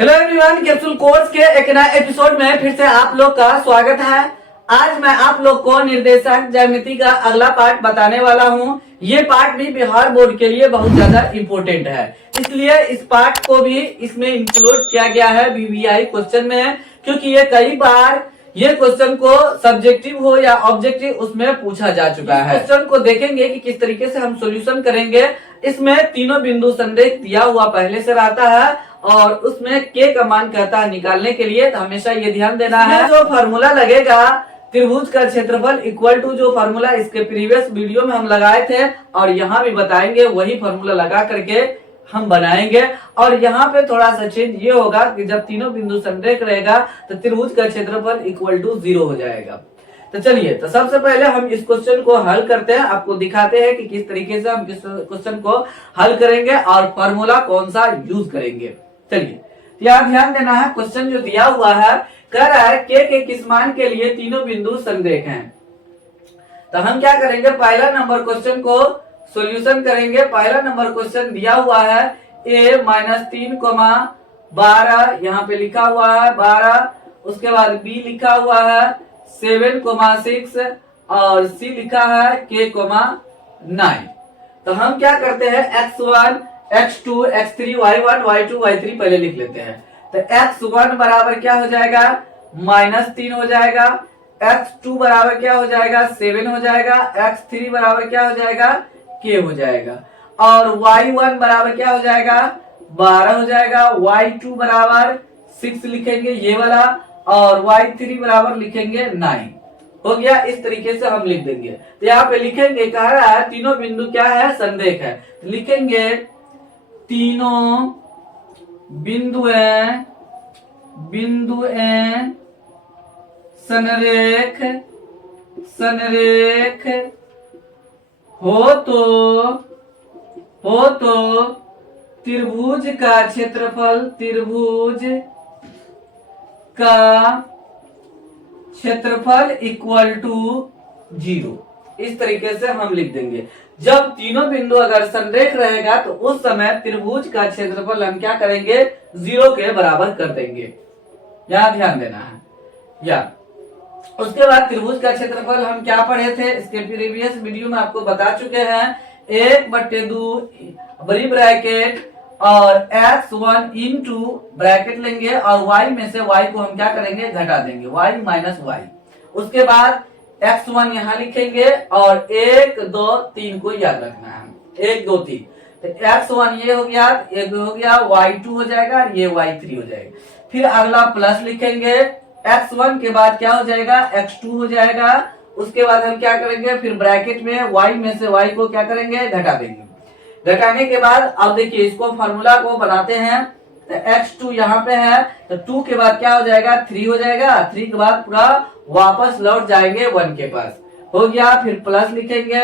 Hello everyone, capsule course के एक नए एपिसोड में फिर से आप लोग का स्वागत है। आज मैं आप लोग को निर्देशांक ज्यामिति का अगला पार्ट बताने वाला हूं। ये पार्ट भी बिहार बोर्ड के लिए बहुत ज्यादा इम्पोर्टेंट है, इसलिए इस पार्ट को भी इसमें इंक्लूड किया गया है बीवीआई क्वेश्चन में, क्योंकि ये कई बार ये क्वेश्चन को सब्जेक्टिव हो या ऑब्जेक्टिव उसमें पूछा जा चुका है। क्वेश्चन को देखेंगे कि किस तरीके से हम सॉल्यूशन करेंगे। इसमें तीनों बिंदु संरेख दिया हुआ पहले से रहता है और उसमें के का मान कहता है निकालने के लिए, तो हमेशा ये ध्यान देना है। जो फार्मूला लगेगा त्रिभुज का क्षेत्रफल इक्वल टू जो फार्मूला इसके प्रीवियस वीडियो में हम लगाए थे और यहाँ भी बताएंगे, वही फार्मूला लगा करके हम बनाएंगे। और यहाँ पे थोड़ा सा चेंज ये होगा कि जब तीनों बिंदु संरेख रहेगा तो त्रिभुज का क्षेत्रफल इक्वल टू 0 हो जाएगा। तो चलिए, तो सबसे पहले हम इस क्वेश्चन को हल करते हैं, आपको दिखाते हैं कि किस तरीके से हम किस क्वेश्चन को हल करेंगे और फॉर्मूला कौन सा यूज करेंगे। चलिए, यहाँ ध्यान देना है। क्वेश्चन जो दिया हुआ है कह रहा है के किस मान के लिए तीनों बिंदु संरेख हैं। तो हम क्या करेंगे, पहला नंबर क्वेश्चन को सॉल्यूशन करेंगे। पहला नंबर क्वेश्चन दिया हुआ है a माइनस 3,12 यहाँ पे लिखा हुआ है 12, उसके बाद b लिखा हुआ है 7,6 और c लिखा है k,9। तो हम क्या करते हैं, x1 x2 x3 y1 y2 y3 पहले लिख लेते हैं। तो x1 बराबर क्या हो जाएगा, -3 हो जाएगा। x2 बराबर क्या हो जाएगा, 7 हो जाएगा। x3 बराबर क्या हो जाएगा, k हो जाएगा। और y1 बराबर क्या हो जाएगा, 12 हो जाएगा। y2 बराबर 6 लिखेंगे ये वाला, और y3 बराबर लिखेंगे 9। हो गया, इस तरीके से हम लिख देंगे। तो यहाँ पे लिखेंगे, कह रहा है तीनों बिंदु क्या है, संरेख है। लिखेंगे तीनों बिंदुएं संरेख हो तो त्रिभुज का क्षेत्रफल इक्वल टू 0। इस तरीके से हम लिख देंगे। जब तीनों बिंदु अगर संरेख रहेगा तो उस समय त्रिभुज का क्षेत्रफल हम क्या करेंगे, 0 के बराबर कर देंगे। यहाँ ध्यान देना है। या उसके बाद त्रिभुज का क्षेत्रफल हम क्या पढ़े थे, इसके प्रीवियस वीडियो में आपको बता चुके हैं। 1/2 बड़ी ब्रैकेट और x1 इंटू ब्रैकेट लेंगे और y में से y को हम क्या करेंगे, घटा देंगे, y माइनस y। उसके बाद x1 यहाँ लिखेंगे और 1 2 3 को याद रखना है, 1 2 3। तो x1 ये हो गया, एक हो गया, y2 हो जाएगा, ये y3 हो जाएगा। फिर अगला प्लस लिखेंगे, x1 के बाद क्या हो जाएगा, x2 हो जाएगा। उसके बाद हम क्या करेंगे, फिर ब्रैकेट में y में से y को क्या करेंगे, घटा देंगे। घटाने के बाद अब देखिए इसको फॉर्मूला को बनाते हैं। तो x2 यहाँ पे है, तो 2 के बाद क्या हो जाएगा, 3 हो जाएगा। 3 के बाद पूरा वापस लौट जाएंगे 1 के पास, हो गया। फिर प्लस लिखेंगे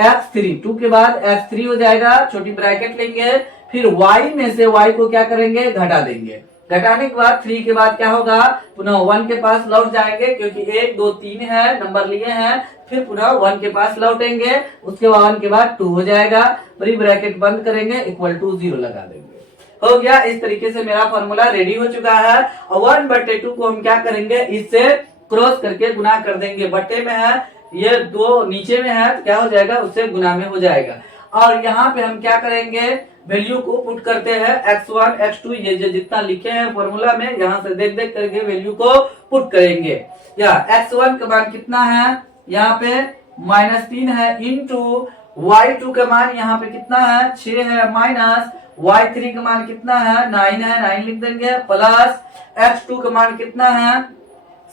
x3, 2 के बाद x3 हो जाएगा, छोटी ब्रैकेट लेंगे। फिर y में से y को क्या करेंगे, घटा देंगे। घटाने के बाद 3 के बाद क्या होगा, पुनः 1 के पास लौट जाएंगे, क्योंकि 1 2 3 है नंबर लिए हैं। फिर पुनः 1 के पास लौटेंगे। उसके बाद 1 के बाद 2 हो जाएगा, बड़ी ब्रैकेट बंद करेंगे, इक्वल टू 0 लगा देंगे। हो गया, इस तरीके से मेरा फॉर्मूला रेडी हो चुका है। और 1/2 को हम क्या करेंगे, इससे क्रॉस करके गुना कर देंगे। बट्टे में है, ये 2 नीचे में है, तो क्या हो जाएगा, उससे गुना में हो जाएगा। और यहाँ पे हम क्या करेंगे, वैल्यू को पुट करते हैं, x1 x2 ये जितना लिखे हैं फॉर्मूला में, यहाँ से देख देख करके वैल्यू को पुट करेंगे। या x1 का मान कितना है, यहाँ पे -3 है, इंटू y2 का मान यहाँ पे कितना है, 6 है, माइनस y3 का मान कितना है, 9 है, 9 लिख देंगे, प्लस x2 का मान कितना है,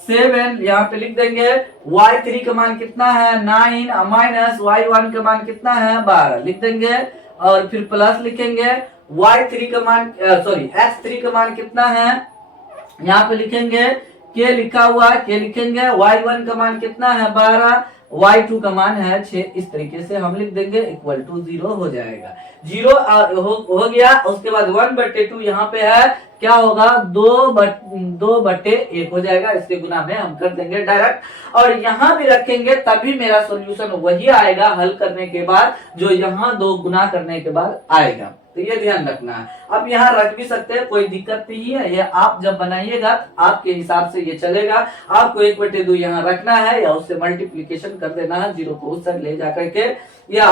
7 यहाँ पे लिख देंगे। y3 का मान कितना है, 9, माइनस y1 का मान कितना है, 12 लिख देंगे। और फिर प्लस लिखेंगे, y3 का मान x3 का मान कितना है, यहाँ पे लिखेंगे, k लिखा हुआ है, k लिखेंगे। y1 का मान कितना है, 12, y2 का मान है 6। इस तरीके से हम लिख देंगे, इक्वल टू 0 हो जाएगा। 0 हो गया। उसके बाद 1/2 यहाँ पे है, क्या होगा, 2/1 हो जाएगा। इसके गुना में हम कर देंगे डायरेक्ट, और यहाँ भी रखेंगे, तभी मेरा सोल्यूशन वही आएगा हल करने के बाद, जो यहाँ 2 गुना करने के बाद आएगा। तो ये ध्यान रखना है। अब यहाँ रख भी सकते हैं, कोई दिक्कत नहीं है। ये आप जब बनाइएगा तो आपके हिसाब से ये चलेगा। आपको 1/2 यहाँ रखना है या उससे मल्टीप्लीकेशन कर देना है, 0 को उस साइड ले जाकर के। यह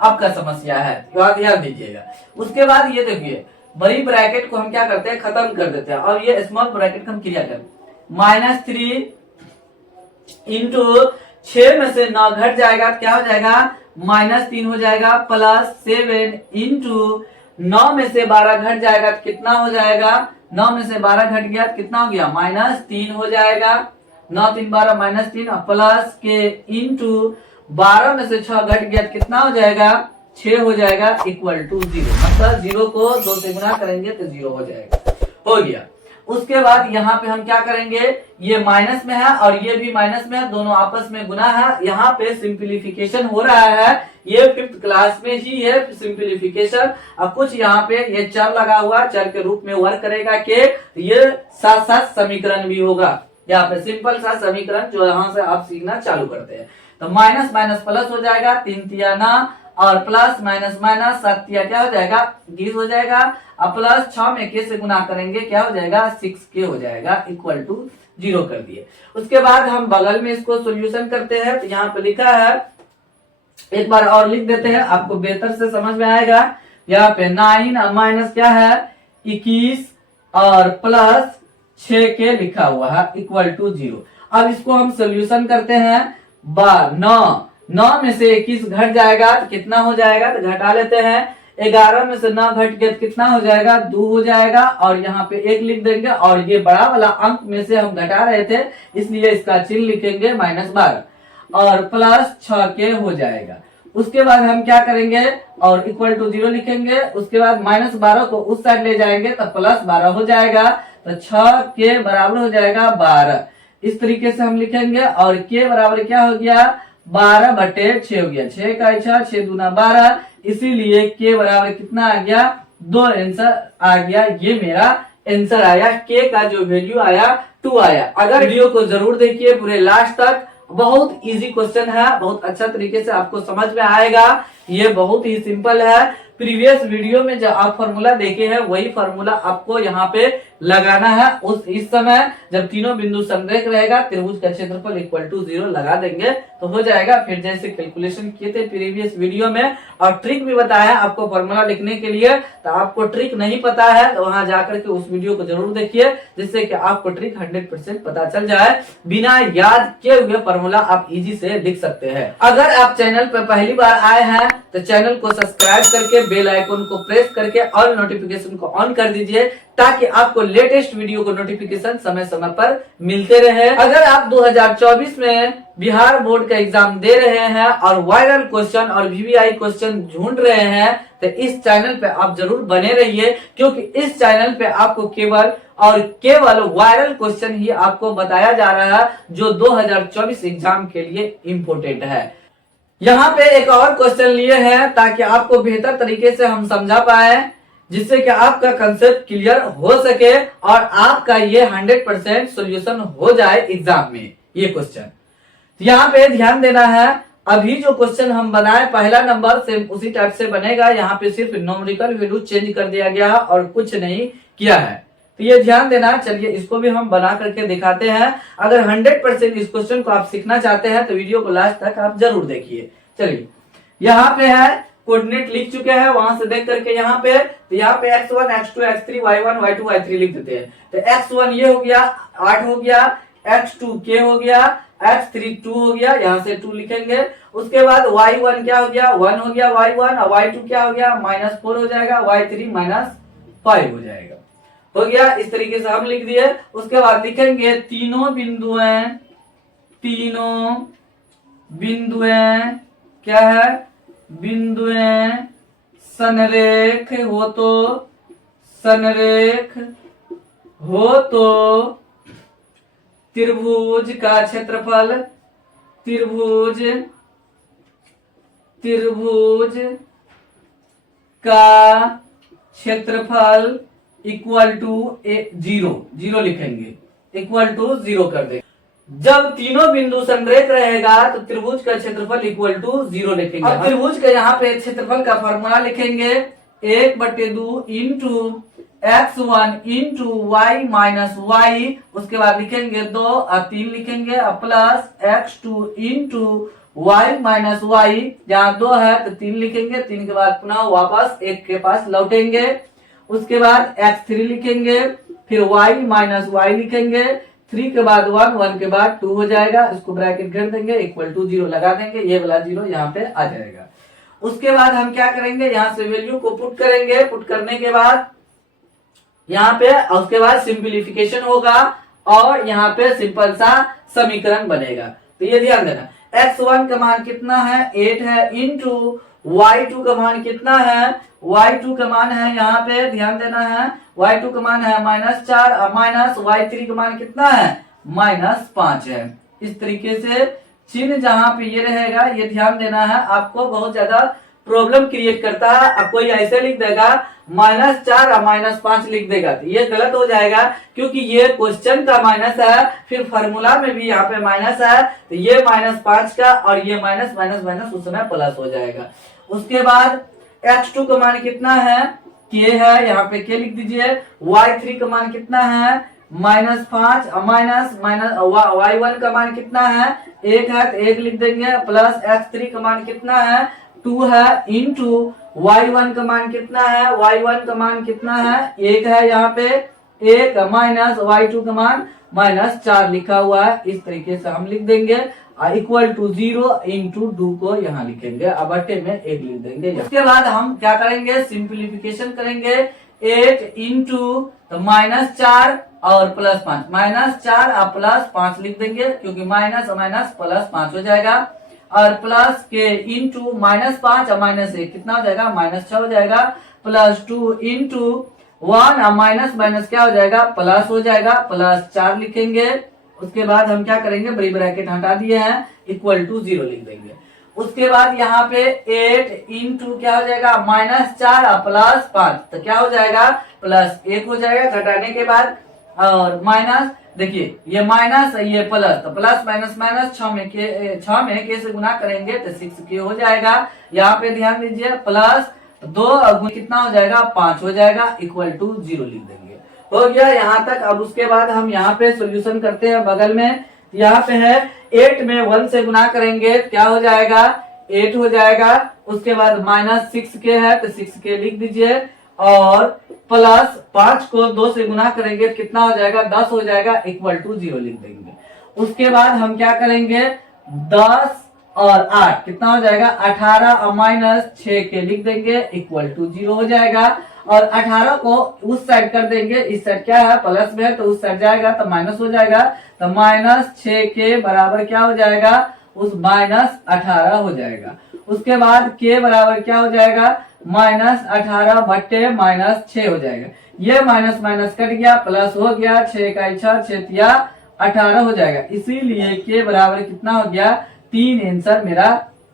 आपका समस्या है, ध्यान दीजिएगा। उसके बाद ये देखिए, बड़ी ब्रैकेट को हम क्या करते हैं, खत्म कर देते हैं। अब ये स्मॉल ब्रैकेट को हम क्लियर करें। -3 इंटू 6 में से 9 घट जाएगा, क्या हो जाएगा, -3 हो जाएगा, +7 इंटू 9 में से 12 घट जाएगा तो कितना हो जाएगा, 9 में से 12 घट गया तो कितना हो गया, -3 हो जाएगा। 9 3 12 -3 प्लस के इंटू 12 में से 6 घट गया तो कितना हो जाएगा, 6 हो जाएगा, इक्वल टू 0। मतलब 0 को 2 से गुना करेंगे तो 0 हो जाएगा, हो गया। उसके बाद यहाँ पे हम क्या करेंगे, ये माइनस में है और ये भी माइनस में है, दोनों आपस में गुना है। यहाँ पे सिंप्लीफिकेशन हो रहा है, ये 5th क्लास में ही है सिंप्लीफिकेशन। अब कुछ यहाँ पे ये चर लगा हुआ, चर के रूप में वर्क करेगा कि ये साथ साथ समीकरण भी होगा। यहाँ पे सिंपल सा समीकरण जो यहाँ से आप सीखना चालू करते हैं। तो माइनस माइनस प्लस हो जाएगा, 3 तिया 9 और प्लस माइनस माइनस 7 तिया क्या हो जाएगा, 20 हो जाएगा। अब प्लस 6 में के से गुना करेंगे, क्या हो जाएगा, 6k हो जाएगा, इक्वल टू 0 कर दिए। उसके बाद हम बगल में इसको सोल्यूशन करते हैं। तो यहाँ पे लिखा है, एक बार और लिख देते हैं, आपको बेहतर से समझ में आएगा। यहाँ पे 9 माइनस क्या है, 21 और प्लस 6k लिखा हुआ है, इक्वल टू 0। अब इसको हम सोल्यूशन करते हैं। 9 में से 21 घट जाएगा तो कितना हो जाएगा, तो घटा लेते हैं। 11 में से 9 घट गया तो कितना हो जाएगा, 2 हो जाएगा। और यहाँ पे 1 लिख देंगे और ये बड़ा वाला अंक में से हम घटा रहे थे, इसलिए इसका चिन्ह लिखेंगे -12 और प्लस 6k हो जाएगा। उसके बाद हम क्या करेंगे, और इक्वल टू 0 लिखेंगे। उसके बाद -12 को उस साइड ले जाएंगे तो +12 हो जाएगा, तो 6k बराबर हो जाएगा 12। इस तरीके से हम लिखेंगे और k बराबर क्या हो गया, 12/6 हो गया, 6 का 6 6 दूना 12, इसीलिए k बराबर कितना आ गया, 2 आंसर आ गया। ये मेरा आंसर आया, k का जो वैल्यू आया 2 आया। अगर वीडियो को जरूर देखिए पूरे लास्ट तक, बहुत इजी क्वेश्चन है, बहुत अच्छा तरीके से आपको समझ में आएगा। ये बहुत ही सिंपल है। प्रीवियस वीडियो में जो आप फॉर्मूला देखे हैं वही फॉर्मूला आपको यहाँ पे लगाना है। इस समय जब तीनों बिंदु संरेख रहेगा, त्रिभुज का क्षेत्रफल इक्वल टू 0 लगा देंगे तो हो जाएगा। फिर जैसे कैलकुलेशन किए थे प्रीवियस वीडियो में, और ट्रिक भी बताया आपको फॉर्मूला लिखने के लिए, तो आपको ट्रिक नहीं पता है तो वहां जाकर के उस वीडियो को जरूर देखिए, जिससे कि आपको ट्रिक 100% पता चल जाए। बिना याद किए हुए फॉर्मूला आप इजी से लिख सकते हैं। अगर आप चैनल पर पहली बार आए हैं तो चैनल को सब्सक्राइब करके बेल आइकन को प्रेस करके ऑल नोटिफिकेशन को ऑन कर दीजिए, ताकि आपको लेटेस्ट वीडियो को नोटिफिकेशन समय समय पर मिलते रहे। अगर आप 2024 में बिहार बोर्ड का एग्जाम दे रहे हैं और वायरल क्वेश्चन और वीवीआई क्वेश्चन ढूंढ रहे हैं, तो इस चैनल पे आप जरूर बने रहिए, क्योंकि इस चैनल पे आपको केवल और केवल वायरल क्वेश्चन ही आपको बताया जा रहा है, जो 2024 एग्जाम के लिए इम्पोर्टेंट है। यहाँ पे एक और क्वेश्चन लिए हैं ताकि आपको बेहतर तरीके से हम समझा पाए, जिससे कि आपका कंसेप्ट क्लियर हो सके और आपका ये 100% सोल्यूशन हो जाए एग्जाम में। ये क्वेश्चन यहाँ पे ध्यान देना है। अभी जो क्वेश्चन हम बनाए पहला नंबर सेम उसी टाइप से बनेगा। यहाँ पे सिर्फ न्यूमेरिकल वैल्यू चेंज कर दिया गया है और कुछ नहीं किया है, तो ये ध्यान देना। चलिए इसको भी हम बना करके दिखाते हैं। अगर 100% इस क्वेश्चन को आप सीखना चाहते हैं तो वीडियो को लास्ट तक आप जरूर देखिए। चलिए यहाँ पे है, कोऑर्डिनेट लिख चुके हैं, वहां से देख करके यहाँ पे, तो यहाँ पे x1 x2 x3 y1 y2 y3 लिख देते हैं। तो x1 ये हो गया 8 हो गया, x2 k हो गया, x3 2 हो गया, यहाँ से 2 लिखेंगे। उसके बाद y1 क्या हो गया, 1 हो गया y1, और y2 क्या हो गया, -4 हो जाएगा, y3 -5 हो जाएगा। हो गया, इस तरीके से हम लिख दिए। उसके बाद लिखेंगे तीनों बिंदुएं क्या है, बिंदुएं संरेख हो तो त्रिभुज का क्षेत्रफल इक्वल टू 0 लिखेंगे, इक्वल टू 0 कर देंगे। जब तीनों बिंदु संरेख रहेगा तो त्रिभुज का क्षेत्रफल इक्वल टू 0 लिखेंगे। अब त्रिभुज का यहाँ पे क्षेत्रफल का फॉर्मूला लिखेंगे। 1/2 into x1 into y minus y, उसके बाद लिखेंगे 2 और 3 लिखेंगे plus x2 into y minus y, जहाँ 2 है तो 3 लिखेंगे, 3 के बाद पुनः वापस 1 के पास लौटेंगे, उसके बाद x3 लिखेंगे, फिर y माइनस वाई लिखेंगे, 3 के बाद 1, 1 के बाद 2 हो जाएगा, इसको ब्रैकेट कर देंगे, इक्वल टू 0 लगा देंगे, ये वाला 0 यहाँ पे आ जाएगा। उसके बाद हम क्या करेंगे, यहाँ से वैल्यू को पुट करेंगे, पुट करने के बाद यहाँ पे उसके बाद सिंप्लीफिकेशन होगा और यहाँ पे सिंपल सा समीकरण बनेगा। तो ये ध्यान देना, x1 का मान कितना है 8 है, इंटू y2 का मान कितना है, y2 का मान है यहाँ पे ध्यान देना है, y2 का मान है -4 और माइनस y3 का मान कितना है -5 है। इस तरीके से चिन्ह जहां पे ये रहेगा ये ध्यान देना है, आपको बहुत ज्यादा प्रॉब्लम क्रिएट करता है। अब कोई ऐसे लिख देगा -4 और -5 लिख देगा तो ये गलत हो जाएगा, क्योंकि ये क्वेश्चन का माइनस है, फिर फॉर्मूला में भी यहाँ पे माइनस है, तो ये -5 का और ये माइनस माइनस माइनस उस समय प्लस हो जाएगा। उसके बाद x2 का मान कितना है, k है, यहाँ पे k लिख दीजिए, y3 का मान कितना है -5 माइनस माइनस y1 का मान कितना है 1 है, तो 1 लिख देंगे, प्लस x3 का मान कितना है 2 है, इंटू y1 का मान कितना है, y1 का मान कितना है 1 है, यहाँ पे 1 माइनस y2 का मान -4 लिखा हुआ है। इस तरीके से हम लिख देंगे, इक्वल टू 0 इंटू 2 को यहाँ लिखेंगे, अब बटे में 1 लिख देंगे। उसके बाद हम क्या करेंगे, सिंप्लीफिकेशन करेंगे, 8 इंटू तो -4 और +5, -4 और +5 लिख देंगे, क्योंकि माइनस माइनस +5 हो जाएगा, और प्लस के इंटू -5 और -1 कितना हो जाएगा -6 हो जाएगा, +2 इंटू 1 और माइनस माइनस क्या हो जाएगा प्लस हो जाएगा, +4 लिखेंगे। उसके बाद हम क्या करेंगे, बड़ी ब्रैकेट हटा दिए हैं, इक्वल टू 0 लिख देंगे। उसके बाद यहाँ पे 8 इंटू क्या हो जाएगा -4 और +5, तो क्या हो जाएगा +1 हो जाएगा घटाने के बाद, और माइनस देखिए ये माइनस ये प्लस, तो प्लस माइनस माइनस 6 में के से गुना करेंगे तो 6k हो जाएगा। यहाँ पे ध्यान दीजिए, प्लस 2 कितना हो जाएगा 5 हो जाएगा, इक्वल टू 0 लिख देंगे। हो गया यहाँ तक। अब उसके बाद हम यहाँ पे सॉल्यूशन करते हैं, बगल में यहाँ पे है 8 में 1 से गुना करेंगे तो क्या हो जाएगा 8 हो जाएगा। उसके बाद -6k है तो 6k लिख दीजिए, और प्लस 5 को 2 से गुना करेंगे कितना हो जाएगा 10 हो जाएगा, इक्वल टू 0 लिख देंगे। उसके बाद हम क्या करेंगे 10 और 8 कितना हो जाएगा 18 और -6k लिख देंगे, इक्वल टू 0 हो जाएगा। और 18 को उस साइड कर देंगे, इस साइड क्या है प्लस में है तो उस साइड जाएगा तो माइनस हो जाएगा, तो -6k बराबर क्या हो जाएगा उस -18 हो जाएगा। उसके बाद k बराबर क्या हो जाएगा -18 बट्टे -6 हो जाएगा। ये माइनस माइनस कट गया, प्लस हो गया, 6 का 6 6 18 हो जाएगा। इसीलिए k बराबर कितना हो गया 3 आंसर मेरा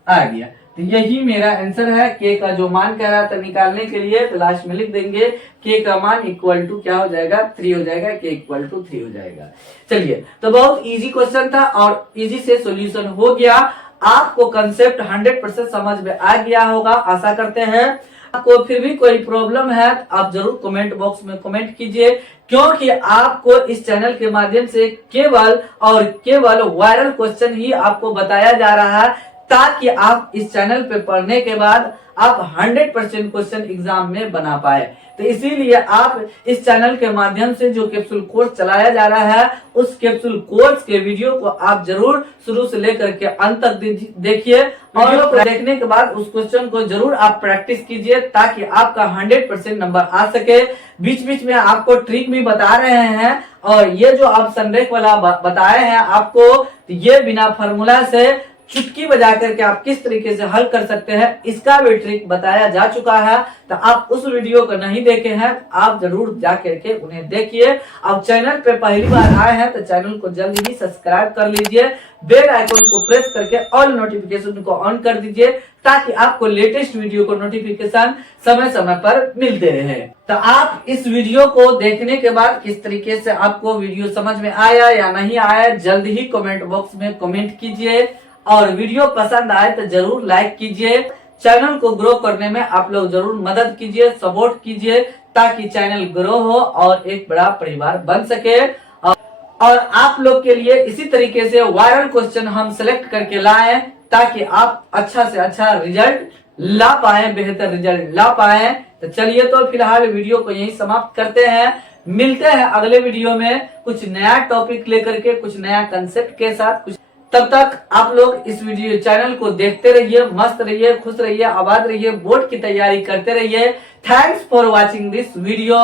आ गया। तो यही मेरा आंसर है। k का जो मान कह रहा था निकालने के लिए तो लास्ट में लिख देंगे k का मान इक्वल टू क्या हो जाएगा 3 हो जाएगा, k इक्वल टू 3 हो जाएगा। चलिए, तो बहुत इजी क्वेश्चन था और इजी से सॉल्यूशन हो गया। आपको कंसेप्ट 100% समझ में आ गया होगा, आशा करते हैं। आपको फिर भी कोई प्रॉब्लम है तो आप जरूर कमेंट बॉक्स में कमेंट कीजिए, क्योंकि आपको इस चैनल के माध्यम से केवल और केवल वायरल क्वेश्चन ही आपको बताया जा रहा है, ताकि आप इस चैनल पे पढ़ने के बाद आप 100% क्वेश्चन एग्जाम में बना पाए। तो इसीलिए आप इस चैनल के माध्यम से जो कैप्सूल कोर्स चलाया जा रहा है, उस कैप्सूल कोर्स के वीडियो को आप जरूर शुरू से लेकर के अंत तक देखिए, और देखने के बाद उस क्वेश्चन को जरूर आप प्रैक्टिस कीजिए, ताकि आपका 100% नंबर आ सके। बीच बीच में आपको ट्रिक भी बता रहे हैं, और ये जो आप संरेख वाला बताए हैं आपको, ये बिना फॉर्मूला से चुटकी बजा करके आप किस तरीके से हल कर सकते हैं, इसका भी ट्रिक बताया जा चुका है। तो आप उस वीडियो को नहीं देखे हैं, आप जरूर जा करके उन्हें देखिए। आप चैनल पे पहली बार आए हैं तो चैनल को जल्दी ही सब्सक्राइब कर लीजिए, बेल आइकन को प्रेस करके ऑल नोटिफिकेशन को ऑन कर दीजिए, ताकि आपको लेटेस्ट वीडियो को नोटिफिकेशन समय समय पर मिलते रहे। तो आप इस वीडियो को देखने के बाद किस तरीके से आपको वीडियो समझ में आया या नहीं आया, जल्द ही कमेंट बॉक्स में कमेंट कीजिए, और वीडियो पसंद आए तो जरूर लाइक कीजिए, चैनल को ग्रो करने में आप लोग जरूर मदद कीजिए, सपोर्ट कीजिए, ताकि चैनल ग्रो हो और एक बड़ा परिवार बन सके। और आप लोग के लिए इसी तरीके से वायरल क्वेश्चन हम सिलेक्ट करके लाए, ताकि आप अच्छा से अच्छा रिजल्ट ला पाए, बेहतर रिजल्ट ला पाए। तो चलिए, तो फिलहाल वीडियो को यहीं समाप्त करते हैं। मिलते हैं अगले वीडियो में कुछ नया टॉपिक लेकर के, कुछ नया कंसेप्ट के साथ। तब तक आप लोग इस वीडियो चैनल को देखते रहिए, मस्त रहिए, खुश रहिए, आबाद रहिए, बोर्ड की तैयारी करते रहिए। Thanks for watching this video.